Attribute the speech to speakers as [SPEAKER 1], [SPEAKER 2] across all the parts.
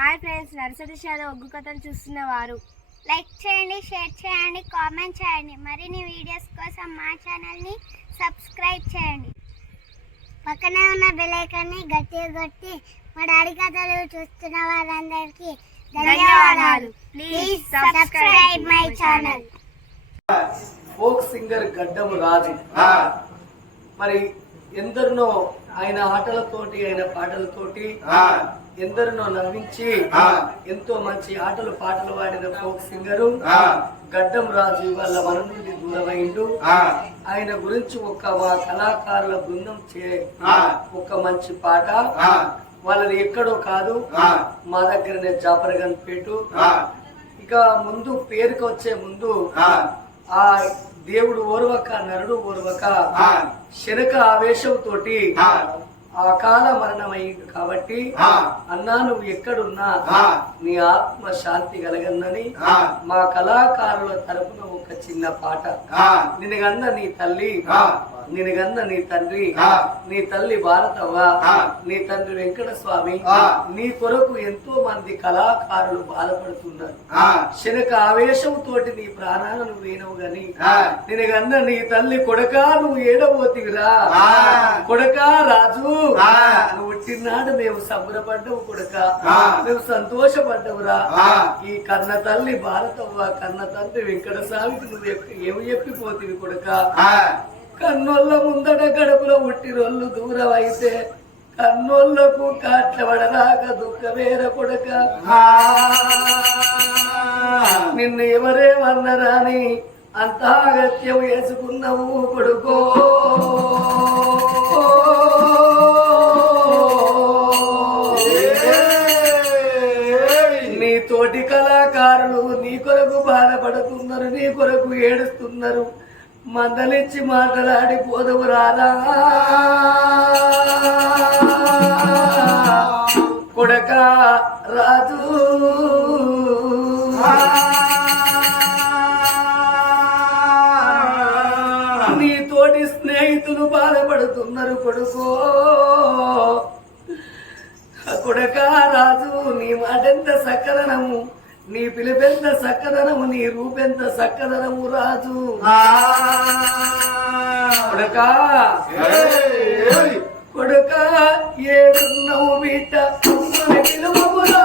[SPEAKER 1] Hi friends nursery షాలో ఒగ్గు కథలు చూస్తున్న వారు.
[SPEAKER 2] లైక్ చేయండి షేర్ చేయండి కామెంట్ చేయండి. మరిన్ని వీడియోస్ కోసం మా ఛానల్ని సబ్స్క్రైబ్ చేయండి. పక్కనే ఉన్న బెల్ ఐకాన్ని గట్టిగా కొట్టి మా డాడీ కథలు చూస్తున్న వారందరికీ ధన్యవాదాలు. Please subscribe my channel
[SPEAKER 3] folk singer గడ్డము Raju మరి ఎందరినో ఆయన ఆటలతోటి ఆయన పాటలతోటి ఎందరినో నవ్వించి. ఎంతో మంచి ఆటలు పాటలు పాడిన ఫోక్ సింగరు గడ్డం రాజు ఇవాళ మన నుండి దూరమైండు ఆయన గురించి ఒక మా కళాకారుల బృందం చే. ఒక మంచి పాట
[SPEAKER 4] ఆ,
[SPEAKER 3] వాళ్ళది ఎక్కడో కాదు. మా దగ్గరనే జాపరగన్ పేటు ఇక ముందు పేరుకు వచ్చే ముందు
[SPEAKER 4] ఆ,
[SPEAKER 3] దేవుడు ఓర్వక నరుడు ఓర్వక
[SPEAKER 4] ఆ.
[SPEAKER 3] శనక ఆవేశంతోటి
[SPEAKER 4] ఆ.
[SPEAKER 3] అకాల మరణమైంది కాబట్టి. అన్నా నువ్వు ఎక్కడున్నా. నీ ఆత్మ శాంతి కలగందని. మా కళాకారుల తరపున ఒక చిన్న పాట
[SPEAKER 4] ఆ.
[SPEAKER 3] నినగన్న నీ తల్లి. నినగన్న నీ తండ్రి. నీ తల్లి భారతవ్వ. నీ తండ్రి వెంకట స్వామి. నీ కొరకు ఎంతో మంది కళాకారులు బాధపడుతున్నారు శనక ఆవేశంతోటి నీ ప్రాణాలను వేనవు గాని
[SPEAKER 4] ఆ.
[SPEAKER 3] నినగన్న నీ తల్లి కొడకా నువ్వు ఏడబోతివిరా. కొడకా రాజు. నువ్వు పుట్టినాడు మేము సంబరపడ్డవు కొడక. మేము సంతోషపడ్డవురా. ఈ కన్న తల్లి భారతవ్వ కన్న తండ్రి వెంకట స్వామికి నువ్వు ఏమి చెప్పిపోతివి కొడక కన్నోళ్ళ ముందట గడుపులో పుట్టినోళ్ళు దూరం అయితే కన్నోళ్ళకు కాట్లబడరాక దుఃఖమేర కొడక.
[SPEAKER 4] ఆ.
[SPEAKER 3] నిన్ను ఎవరేమన్నరాని అంత అగత్యం వేసుకున్నావు కొడుకో. నీ తోటి కళాకారులు నీ కొరకు బాధపడుతున్నారు నీ కొరకు ఏడుస్తున్నారు. మందలిచ్చి మాట్లాడి పోదవు రారా కొడక రాజు. నీ తోటి స్నేహితులు బాధపడుతున్నారు కొడుకో. కొడక రాజు నీ మాటెంత సకలనము. నీ పిలిపెంత సక్కదనము నీ రూపెంత సక్కదనము రాజు. కొడక. కొడక ఏడున్నవు బిడ్డ పిలువమురా.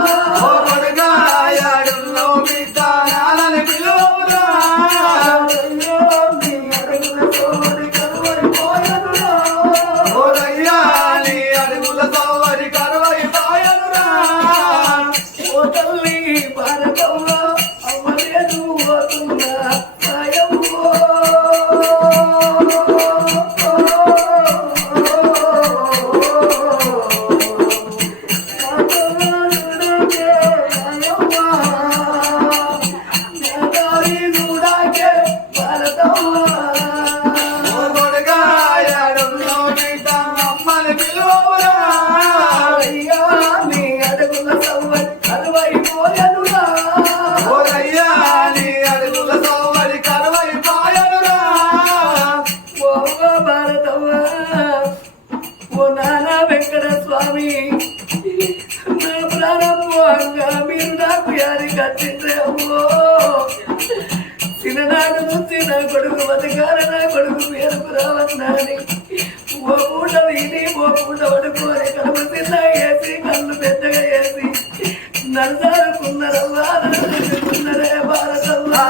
[SPEAKER 3] Oh. కట్టిండ్రే అమ్మో చిన్ననాడు నుంచి నా కొడుకు బతకాల నా కొడుకు పేరుకు రావన్నాని ఓ పూట ఇది ఓ పూట పడుకోని కడుపు చిన్న వేసి కళ్ళు పెద్దగా వేసి నల్లారుకున్నారవ్వా నల్లారుకున్నారే భారతల్లా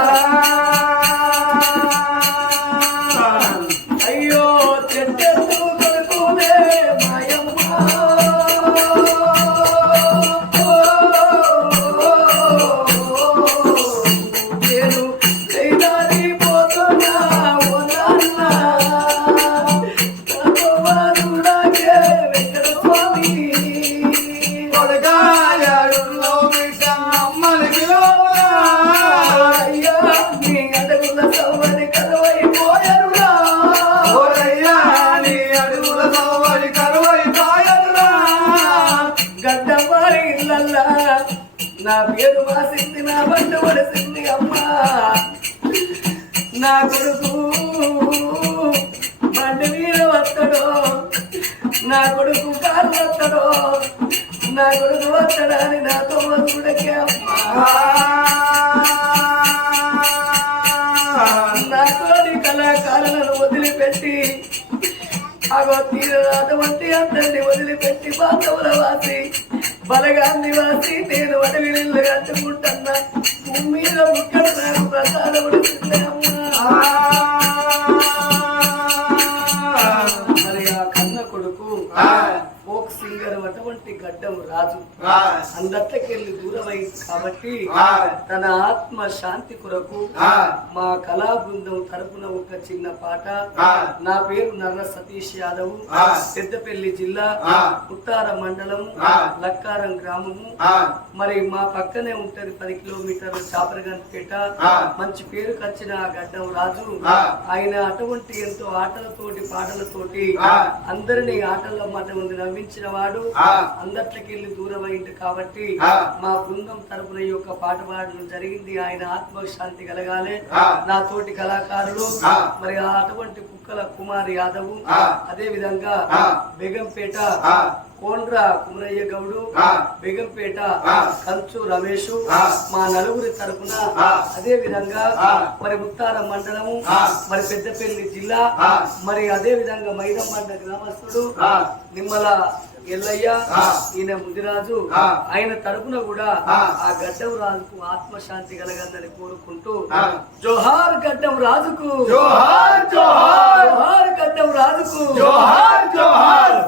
[SPEAKER 3] నా పేరు వాసింది నా బండ వడిసింది అమ్మా. నా కొడుకు బండి మీద వస్తాడో నా కొడుకు కారు వస్తాడో నా కొడుకు వస్తాడని నాతో చూడకే అమ్మా. నాతోటి కళాకారులను వదిలిపెట్టి అగో తీరరాటువంటి అందరిని వదిలిపెట్టి బాంధవుల వాసి బలగాన్ని వాసి నేను అడవి నీళ్ళు కట్టుకుంటున్నా మీద ముక్కడ నాకు ప్రసాదముడు అమ్మా గడ్డం రాజు. అందట్లకెళ్ళి దూరమైంది కాబట్టి తన ఆత్మ శాంతి కొరకు మా కళా బృందం తరపున ఒక చిన్న పాట. నా పేరు నర్ర సతీష్ యాదవ్. పెద్దపల్లి జిల్లా ఉత్తార మండలం లక్కారం గ్రామము. మరి మా పక్కనే ఉంటది పది కిలోమీటర్లు చాపరగంపేట మంచి పేరు కచ్చిన ఆ గడ్డం రాజు. ఆయన అటువంటి ఎంతో ఆటలతోటి పాటలతోటి అందరినీ ఆటల్లో మాట ముందు నవ్వించిన వాడు. అందట్లకెళ్ళి దూరం అయింది కాబట్టి మా బృందం తరపున ఈ యొక్క పాట పాడడం జరిగింది. ఆయన ఆత్మశాంతి కలగాలి. నా తోటి కళాకారులు మరి అటువంటి కుక్కల కుమార్ యాదవ్ అదే విధంగా బేగంపేట కోండ్ర కుమరయ్య గౌడు బేగంపేట కంచు రమేష్ మా నలుగురి తరపున అదే విధంగా మరి ముత్తార మండలము మరి పెద్దపల్లి జిల్లా మరి అదే విధంగా మైదమ్మండ గ్రామస్తుడు నిమ్మల ఎల్లయ్య ఈయన ముదిరాజు ఆయన తరపున కూడా ఆ. గడ్డం రాజుకు ఆత్మశాంతి కలగందని కోరుకుంటూ జోహార్ గడ్డం రాజుకు
[SPEAKER 4] జోహార్, జోహార్.
[SPEAKER 3] జోహార్ గడ్డం రాజుకు.
[SPEAKER 4] జోహార్ జోహార్.